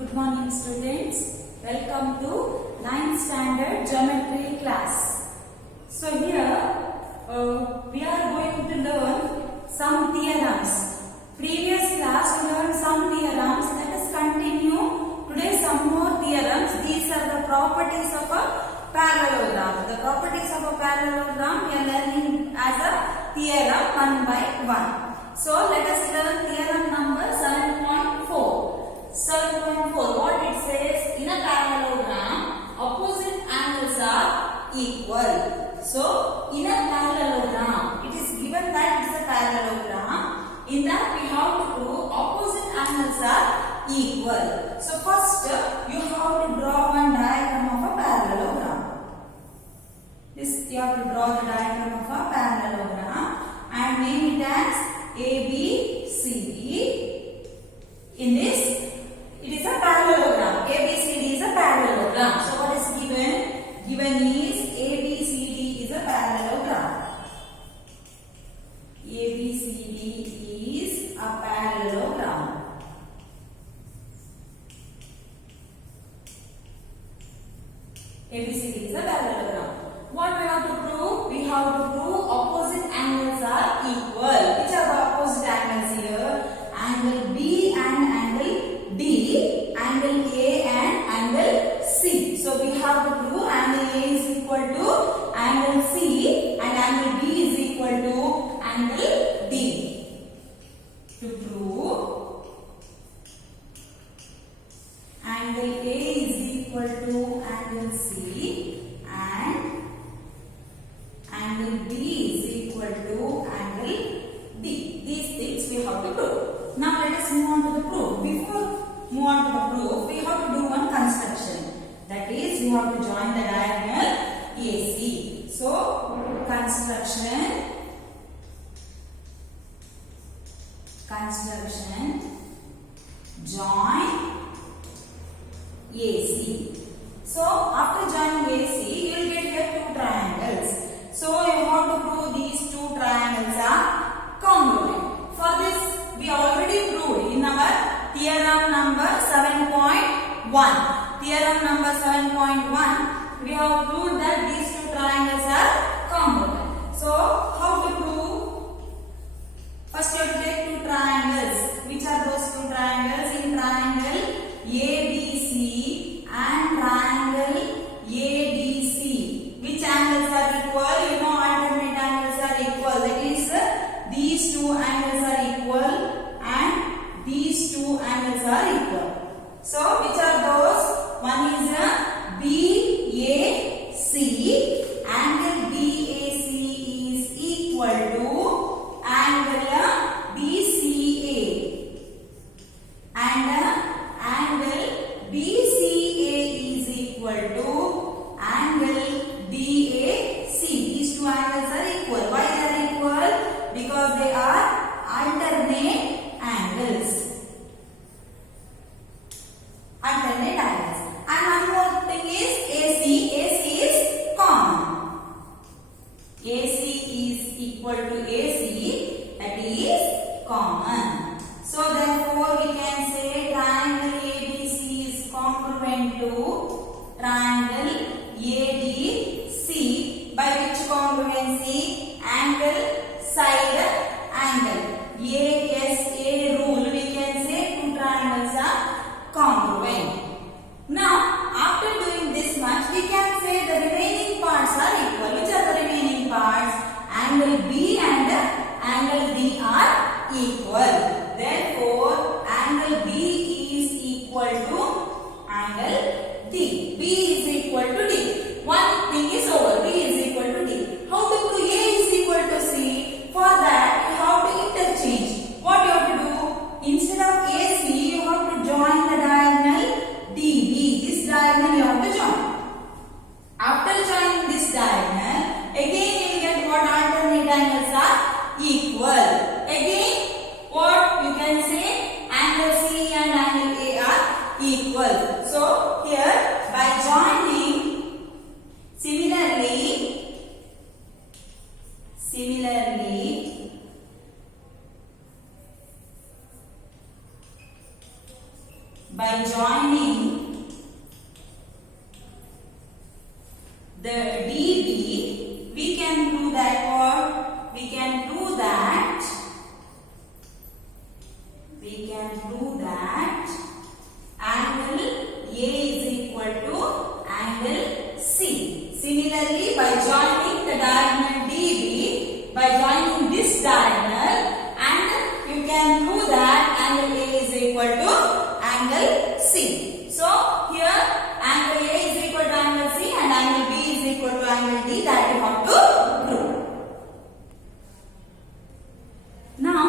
Good morning students. Welcome to 9th standard geometry class. So here we are going to learn some theorems. Previous class we learned some theorems. Let us continue today some more theorems. These are the properties of a parallelogram. The properties of a parallelogram we are learning as a theorem one by one. So let us learn theorem number 7.4. 7.4. What it says? In a parallelogram, opposite angles are equal. So, in a parallelogram, it is given that it is a parallelogram. In that we have to prove opposite angles are equal. So, first you have to draw one diagram of a parallelogram. This you have to draw the diagram of a parallelogram and name it as ABCD. In this, it is a parallelogram. ABCD is a parallelogram. So what is given? Given is ABCD is a parallelogram. ABCD is a parallelogram. ABCD is a parallelogram. What we have to prove? We have to prove opposite angles are equal. Which are the opposite angles here? Angle B and angle D, angle A and angle C. So we have to prove angle A is equal to angle C and angle B is equal to angle D. To prove angle A is equal to angle C and angle B is equal to angle D. These things we have to prove. Now let us move on to the proof. Before move on to the proof, we have to do one construction. That is, we have to join the diagonal AC. So, construction, join AC. So, after joining AC, you will get here two triangles. So, you have to prove these two triangles are congruent. For this, we already proved in our theorem number 7.1. Theorem number 7.1, we have proved that these two triangles are congruent. So, how to prove? First, you have to take two triangles. Which are those two triangles? In triangle ABC and triangle ADC. Which angles are equal? You know, alternate angles are equal. That is, these two angles are equal and these two angles are equal. So, which are those? One is BAC. Angle BAC is equal to angle BCA. And angle BCA is equal to angle BAC. These two angles are equal. Why they are equal? Because they are alternate angles. Alternate angles. And one more thing is AC. AC is common. AC is equal to AC. That is common. So therefore we can say triangle ABC is congruent to triangle ADC. By which congruency? Angle side angle. ASA rule, we can say two triangles are congruent. Now, after doing this much, we can say the remaining parts are equal. Which are the remaining parts? Angle B and angle D are equal. Therefore, angle B is equal to angle D. B is equal to D. One thing is over. B is equal to D. How to prove A is equal to C? For that, you have to interchange. What you have to do? Instead of AC, you have to join the diagonal DB. This diagonal you have to join. After joining this diagonal, again you will get what alternate angles are equal. Again, what you can say? Angle C and angle A are equal. So, here by joining, similarly, by joining the DB, we can do that what? We can do that angle A is equal to angle C. Similarly, by joining the diagonal DB, by joining this diagonal, and you can prove that angle A is equal to angle C. So here angle A is equal to angle C and angle B is equal to angle D, that we have to prove. Now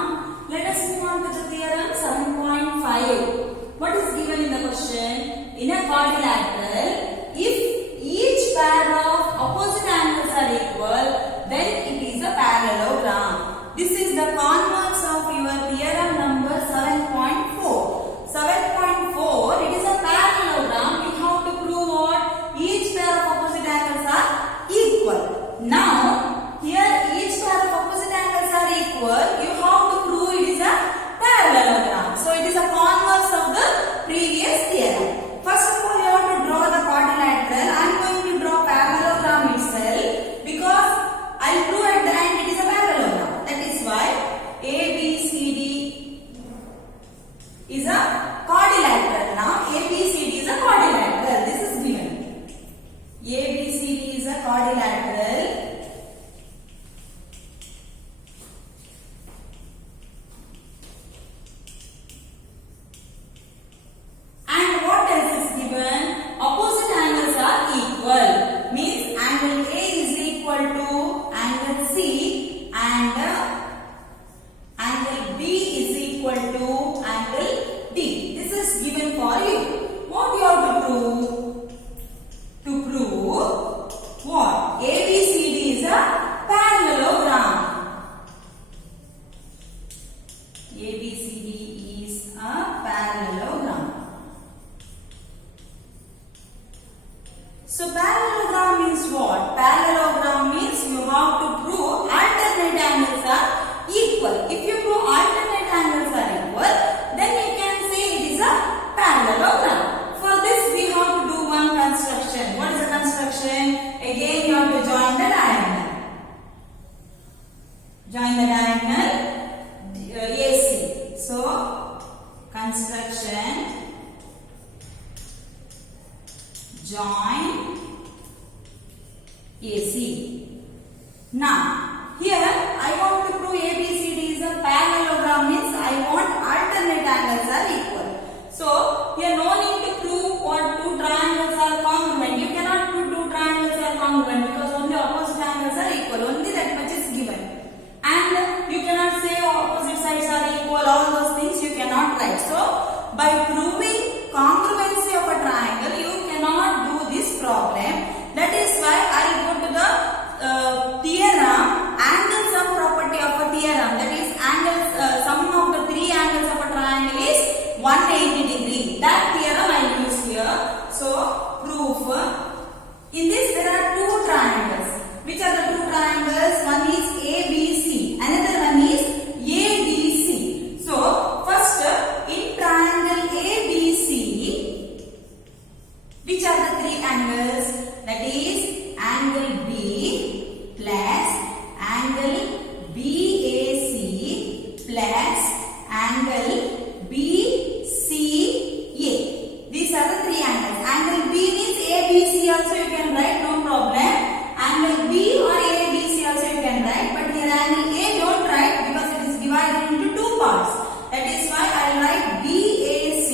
let us move on to the theorem 7.5. What is given in the question? In a quadrilateral, if each pair of opposite angles are equal, then it is a parallelogram. This is the converse of your theorem number 7.4. 7.4, it is a parallelogram. We have to prove what? Each pair of opposite angles are equal. Now, here each pair of opposite angles are equal. You have to prove it is a parallelogram. So, it is a converse of the previous theorem. First of all, you have to draw the quadrilateral. I am going to draw parallelogram itself because I will prove at the end it is a parallelogram. That is why ABCD is a quadrilateral. Now ABCD is a quadrilateral. This is given. ABCD is a quadrilateral. And what else is given? Opposite angles are equal. Means angle A is equal to angle C and angle B is equal to angle D. This is given for you. What you have to prove? To prove what? ABCD is a parallelogram. ABCD is a parallelogram. So parallelogram means what? Parallelogram means you have to prove alternate angles are equal. If you prove alternate angles are equal, then you can say it is a parallelogram. For this we have to do one construction. What is the construction? Again you have to join the diagonal. Join the diagonal AC. So construction join AC. Now, here I want to prove ABCD is a parallelogram, means I want alternate angles are equal. So, here no need to prove what two triangles are congruent. You cannot prove two triangles are congruent because only opposite angles are equal. Only that much is given. And you cannot say opposite sides are equal, all those things you cannot write. So, by proving congruency of a triangle, you cannot do this problem. That is why I go to the theorem, angles of property of a theorem. That is angles, sum of the three angles of a triangle is 180 degree. That theorem I use here. So proof. In this there are two triangles. Which are the two triangles? One is ABC. Another one is ADC. So first in triangle ABC, which are the three angles? That is angle B plus angle BAC plus angle BCA. These are the three angles. Angle B means ABC also you can write, no problem. Angle B or ABC also you can write, but here angle A don't write because it is divided into two parts. That is why I will write BAC.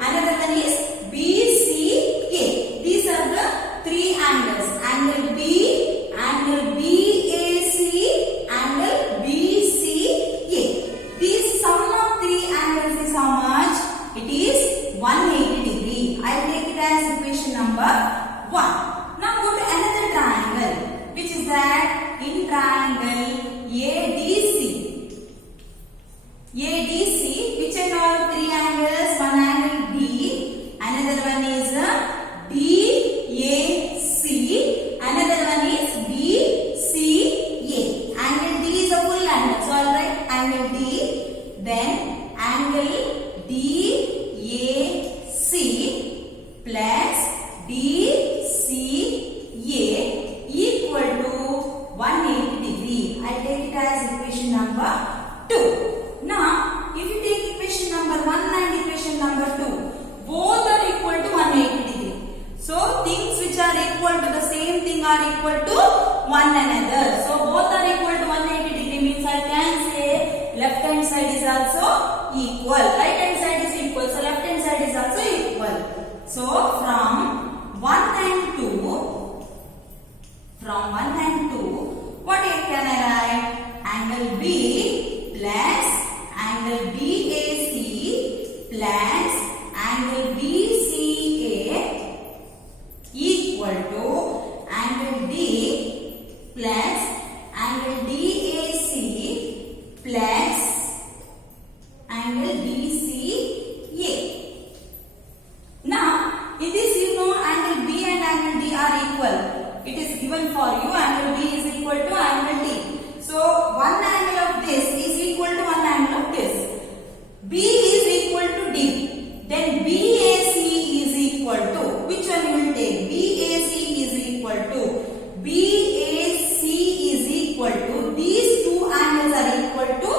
Another one is BCA. These are the three angles. Angle B, angle BAC, angle BCA. This sum of three angles is how much? It is 180 degree. I will take it as equation number 1. Now go to another triangle. Which is that? In triangle ADC. ADC, which are all three angles? One angle D, another one is BAC, another one is BCA. Angle D is a full angle, so I'll write angle D, then angle DAC. are equal to one another. So both are equal to 180 degree means I can say left hand side is also equal. Right hand side is equal. So left hand side is also equal. So from 1 and 2, what can I write? Angle B plus angle BAC plus angle BCA equal to angle D plus angle DAC plus angle BCA. Now, in this you know angle B and angle D are equal. It is given for you angle B is equal to angle D. So, one angle of this is equal to one angle of this. B is equal to D. Then BAC is equal to, which one you will take? BAC is equal to, BAC is equal to, these two angles are equal to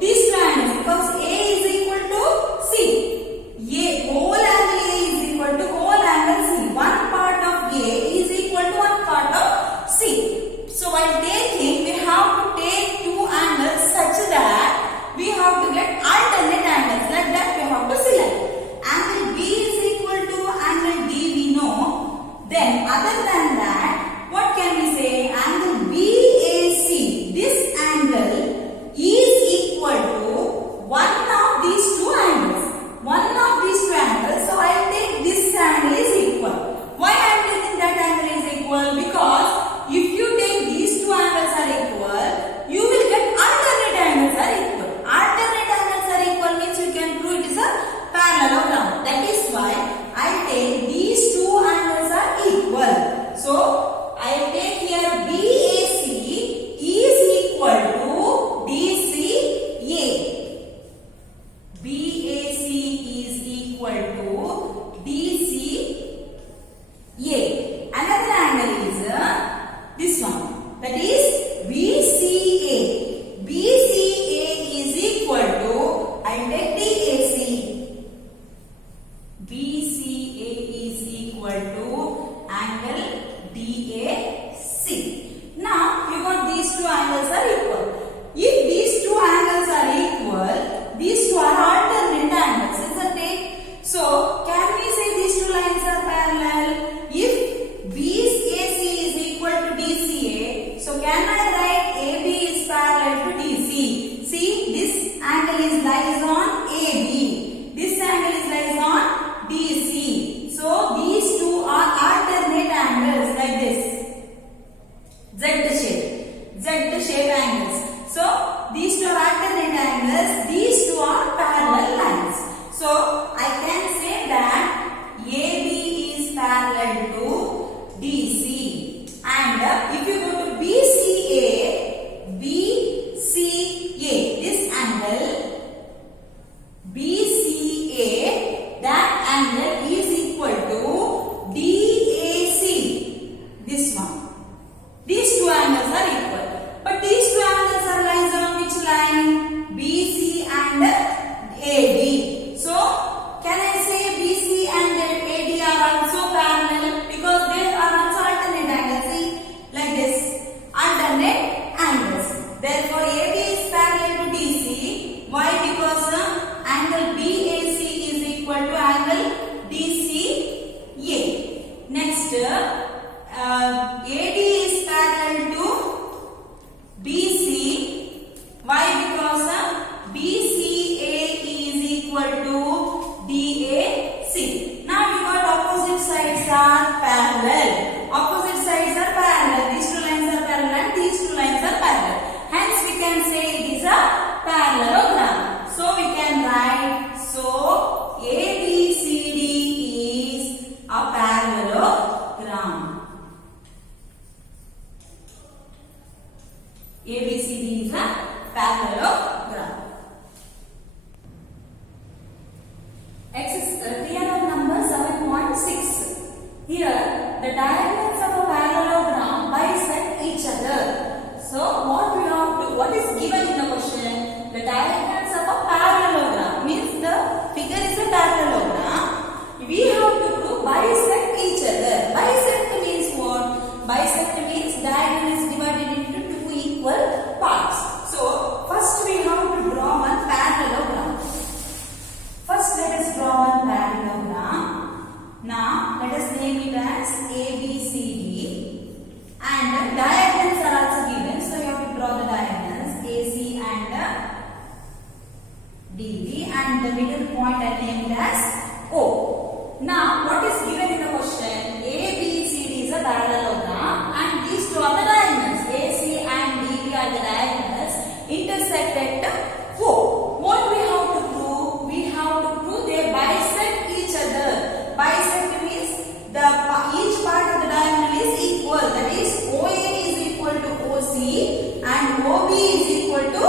these two angles because A is equal to C. Whole angle A is equal to whole angle C. One part of A is equal to one part of C. So while taking, we have to take two angles such that we have to get alternate angles. Like that we have to select. Angle B is equal Now let us name it as A, B, C, D, and diagonals are also given. So you have to draw the diagonals AC and DB, and the middle point I named as O. Now what is given in the question? A, B, C, D is a parallelogram, and these two are the diagonals. AC and DB are the diagonals intersect at O. What we have to prove? We have to prove they bisect each other. Bisect means each part of the diagonal is equal. That is, OA is equal to OC and OB is equal to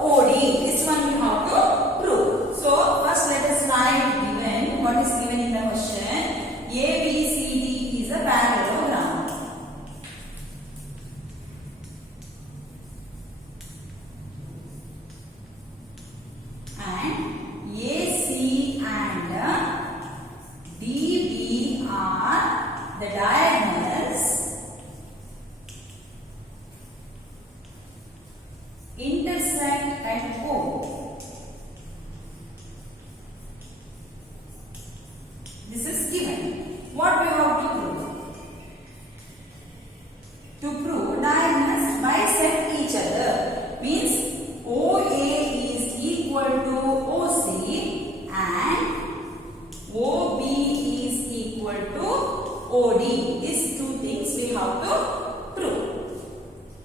OD. This one we have to prove. So first let us write given. What is given in the question? A, B, C, D is a parallelogram. And AC and DB are the diagonals intersect at O. This is given. What we have to prove? To prove diagonals bisect each other means OA is equal to OC and OB is equal to OD. These two things we have to prove.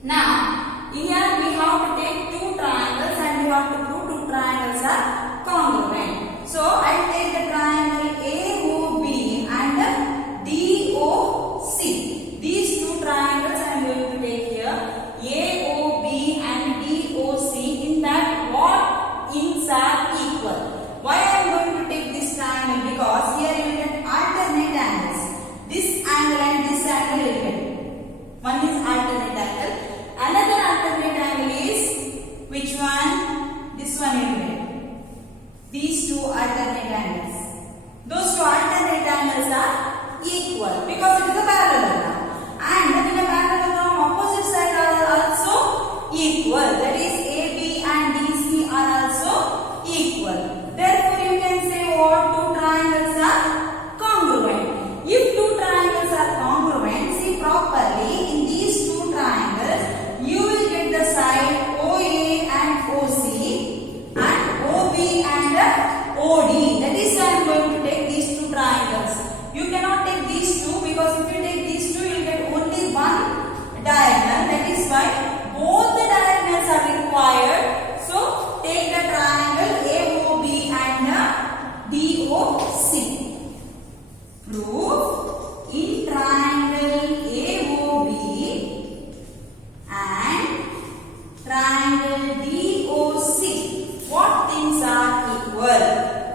Now, here we have to take two triangles and we have to prove two triangles are congruent. So, I will take the triangle AOB and DOC. These two triangles I am going to take here, AOB and DOC, in that what ends are equal. Why I am going to take this triangle? Because here you will get alternate angles. This angle and this angle you will get. One is alternate angle. Another alternate angle is which one? This one you will get. These two alternate angles. Those two alternate angles are equal because it is a parallelogram. And in a parallelogram, opposite side are also equal. That is, AB and DC are also equal. Therefore, you can say what? Two triangles are congruent. If two triangles are congruent, see properly, in these two triangles, you will get the side OA and OC and OB and OD. That is why I am going to take these two triangles. You cannot take these two because if you take these two, you will get only one diagonal. That is why both the diagonals are required. So, take the triangle AOB and DOC. Prove in triangle AOB and triangle DOC, what things are equal?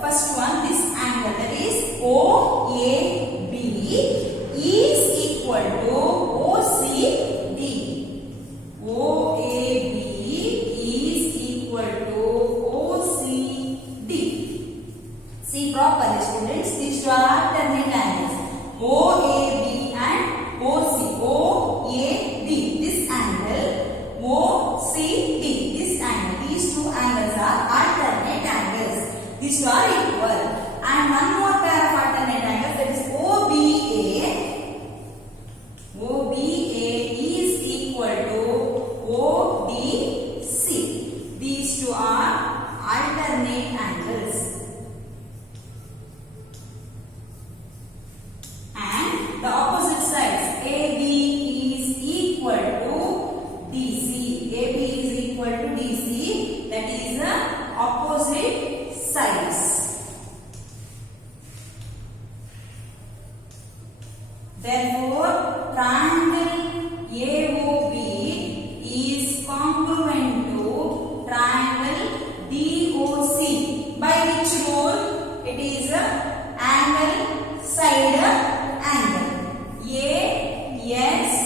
First one, this angle, that is OAB is equal to OCD. OAB is equal to OCD. See properly, students, these two are alternate angles. OAB and OC. OAB, this angle. OCD, this angle. These two angles are alternate angles. These two are equal. And one more pair of alternate angles, that is OBA. OBA is equal to ODC. These two are alternate angles. And the opposite sides, AB is equal to DC. AB is equal to DC. That is the opposite sides. Therefore, triangle AOB is congruent to triangle DOC. By which rule? It is angle side angle. ASA.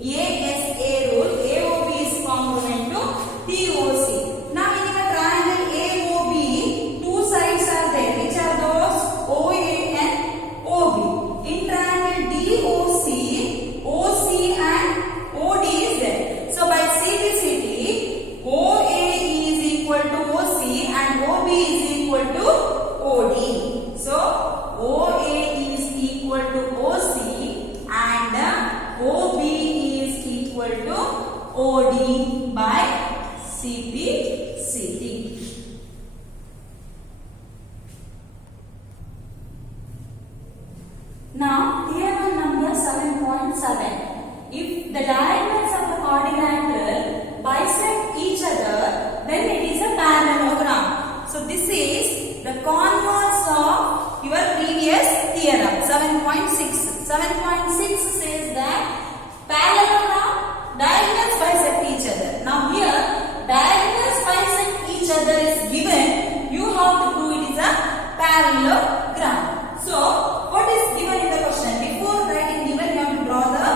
ASA rule. AOB is congruent to DOC. Now, in a triangle AOB, two sides are there. Which are those? OA and OB. In triangle DOC, OC and OD is there. So, by simplicity, OA is equal to OC and OB is equal to OD. So, OA 7.7. If the diagonals of the quadrilateral bisect each other, then it is a parallelogram. So this is the converse of your previous theorem. 7.6. 7.6 says that parallelogram, diagonals bisect each other. Now here, diagonals bisect each other is given. You have to prove it is a parallelogram. So what is given in the question? Before writing given, you have to draw the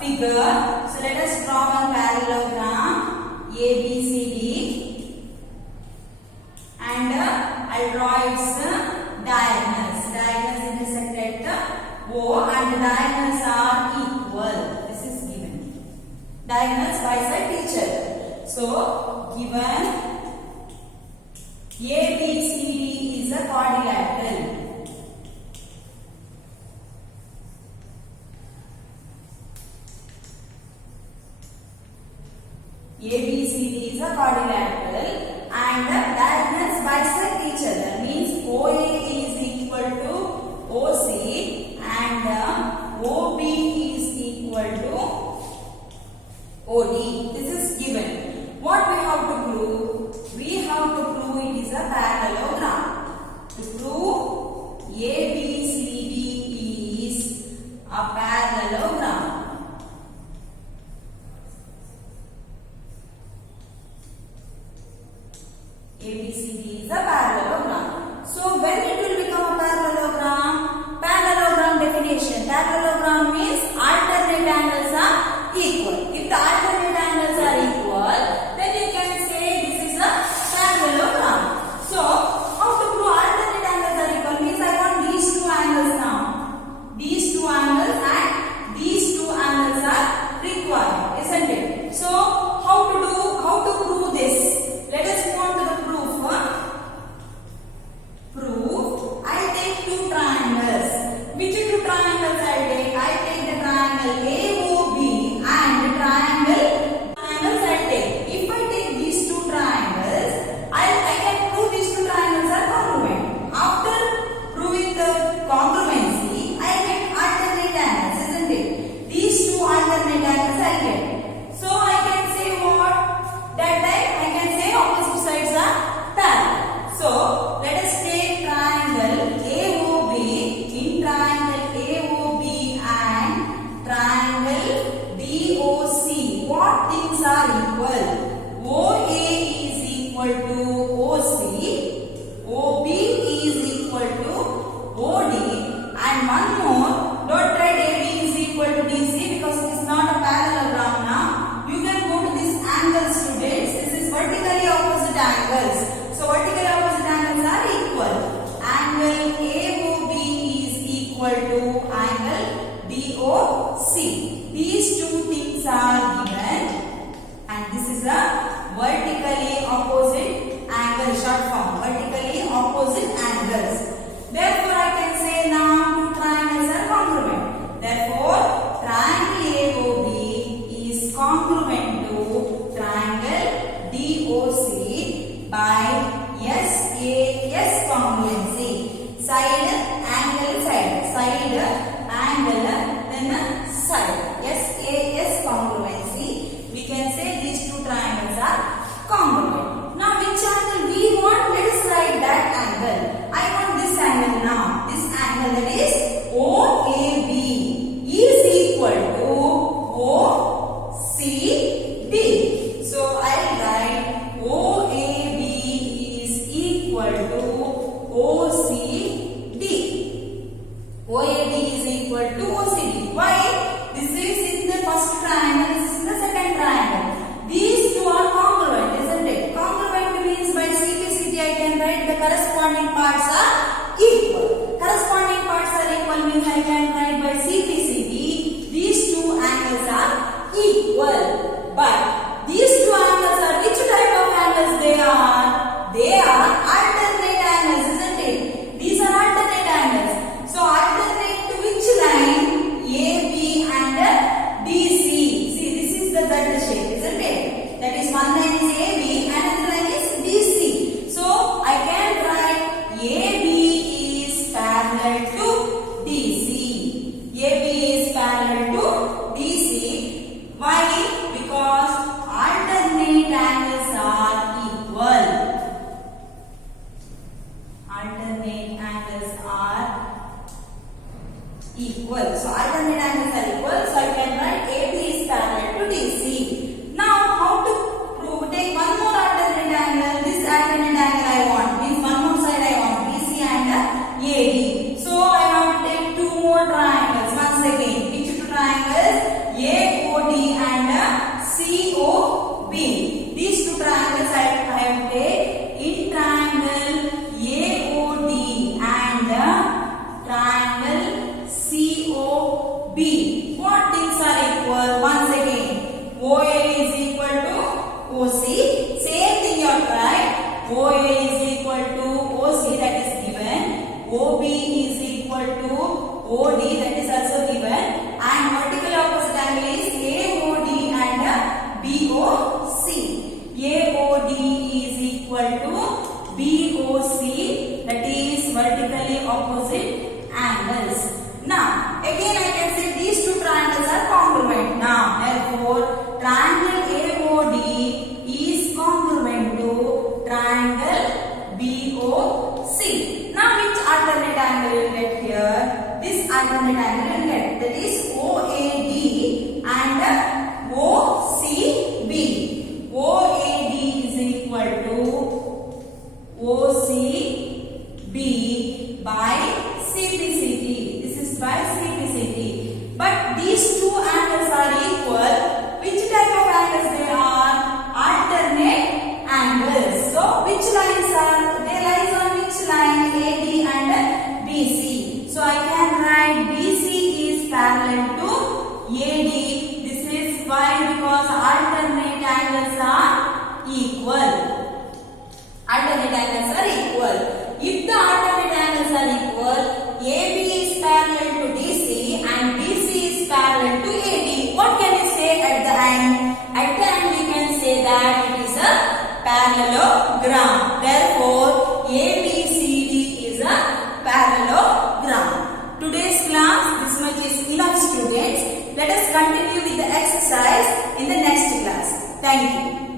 figure. So let us draw a parallelogram ABCD, and I'll draw its diagonals. Diagonals intersect at O, and the diagonals are equal. This is given. Diagonals bisect each other. So given ABCD is a quadrilateral. ABCD is a quadrilateral and the diagonals bisect each other, means OA is equal to OC and OB is equal to OD. This is given. What we have to prove? We have to prove it is a parallelogram. To prove ABCD is a parallelogram. ABCD is a parallelogram. So when it will become a parallelogram? Parallelogram definition. Parallelogram means alternate angles are equal. If the alternate angles are equal, then you can say this is a parallelogram. So how to prove alternate angles are equal? Means I want these two angles now. These two angles and these two angles are required, isn't it? So how to prove this? Let us move on to the proof. Proof. I take two triangles. Which two triangles I take? I take the triangle AOB and the triangles I take. If I take these two triangles, I can prove these two triangles are congruent. After proving the congruency, I get alternate angles, isn't it? These two alternate angles I get. So I can say what? That time I can say opposite sides are parallel. So let us take triangle AOB. In triangle AOB and triangle DOC, what things are equal? OA is equal to OC, OB is equal to OD, and one more, don't write AB is equal to DC because it is not a parallelogram now. You can go to these angles, students. This is vertically opposite angles. So vertically opposite angles are equal. Angle AOB is equal to angle DOC. These two things are given, and this is a vertically opposite angle, short form. Vertically opposite angles. Therefore, I can say now two triangles are congruent. Therefore, triangle AOB is congruent to triangle DOC by SAS congruency. Side, angle, side. Side, angle, then side. SAS congruency. We can say these two triangles are congruent. Now, which angle we want? Let us write that angle. I want this angle now. This angle, that is OAB, is equal to OCD. So I will write OAB is equal to OCD. OAB is equal to OCD. Why? This is in the first triangle, this is in the second triangle. These two are congruent, isn't it? Congruent means by CPCT I can write the corresponding parts are equal. Corresponding parts are equal means I can write by CPCT these two angles are equal. But these two angles are which type of angles they are? They are alternate angles, isn't it? These are alternate angles. So alternate to which line? AB and DC. See, this is the Z shape, isn't it? That is one line is AB, another line is DC. So I can write AB equal. So alternate angles are equal. So I can write AB is parallel to DC. Now how to prove? Take one more alternate angle. This alternate angle I want. Means one more side I want. BC and AD. So I want to take two more triangles. Once again, which two triangles? AOD and COB. These two triangles I have take in triangle AOD and triangle COB. What things are equal? Once again, OA is equal to OC. Same thing you have tried. OA is equal to OC, that is given. OB is equal to OD, that is also given. And vertical opposite angle is AOD and BOC. AOD is equal to BOC, that is vertically opposite angles. Now, again I can say these two triangles are congruent. Now, therefore, triangle AOD is congruent to triangle BOC. Now, which alternate angle you will get here? This alternate angle you will get, that is OAD and OCB. OAD is equal to OCB by CPCT. This is by CPCT. But these two angles are equal. Which type of angles they are? Alternate angles. So which lines are? They lies on which line? AD and BC. So I can write BC is parallel to AD. This is why, because alternate angles are equal. Alternate angles are equal. If the alternate angles are equal, AB is parallel to DC and DC is parallel to AD. What can you say at the end? At the end we can say that it is a parallelogram. Therefore, ABCD is a parallelogram. Today's class, this much is enough, students. Let us continue with the exercise in the next class. Thank you.